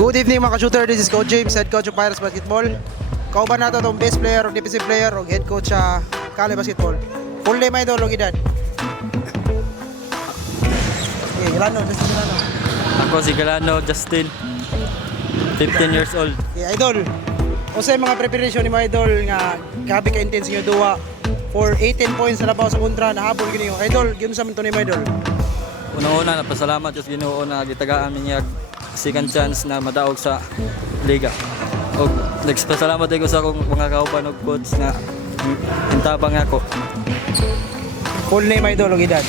Good evening mga ka-shooter, this is Coach James, head coach of Pirates Basketball. Kauban nato itong best player o defensive player o head coach sa Kale Basketball. Full name idol o edad. Okay, Galano, Justin Galano. Ako si Galano Justin, 15 years old. Okay, idol. O sa mga preparation ni mga idol nga grabe ka-intense nyo duwa for 18 points na labaw sa kontra, nahabol gini idol, gino sa minto ni mga idol. Unang-una, napasalamat yung Ginoo na gitagaan niya second chance na madaog sa liga. O nagpasalamat din ko sa akong mga kauban og coach na intabang ako. Full name idol o edad.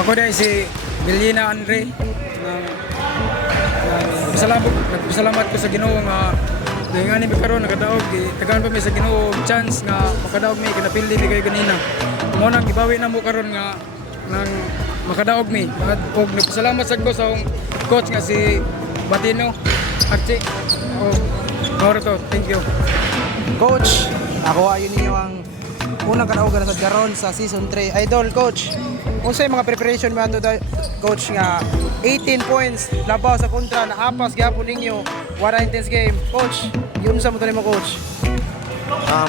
Ako dahil si Belina Andre. Nagpasalamat ko sa Ginoo nga nga ni karon nakadaog tagaan pa mi sa Ginoo chance nga makadaog mi kinapildi mi kay ganina. Mo nang gibawi na mo karon nga nang makadaog mi. Og nagpasalamat sad ko sa akong coach nga si Batino Archie. Og to, thank you. Coach, ako ayun ninyo ang unang kanaugan sa garon sa season 3. Idol, coach, unsay mga preparation mo ato coach nga 18 points labaw sa kontra na apas gyapon ninyo wala intense game. Coach, yun sa mo to nimo coach.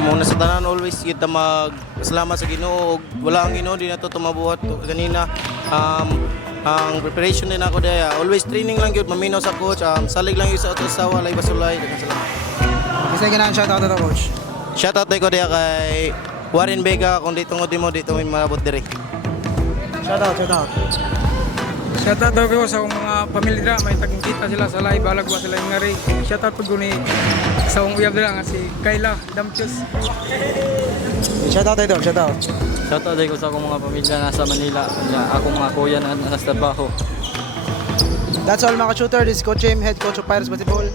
Muna sa tanan always kita magsalamat sa Ginoo ug wala ang Ginoo di nato tumabuhat kanina. Ang preparation din ako daya always training lang gyud maminaw sa coach, salig lang gyud sa ato sawa lay basulay daghang salamat. Isa ganahan shout out to coach. Shout out ko daya kay Warren Vega kung dito ngod mo dito may malabot diri. Shout out, shout out. Shout out daw ko sa akong mga pamilya may taging kita sila sa live balag wa sila ngari. Shout out pud ni sa akong uyab dira nga si Kayla Damchus. Shout out idol, shout out. Shoutout din ko sa akong mga pamilya nasa Manila, akong mga kuya na nasa trabaho. That's all mga ka-shooter, this is Coach James, head coach of Pirates Basketball.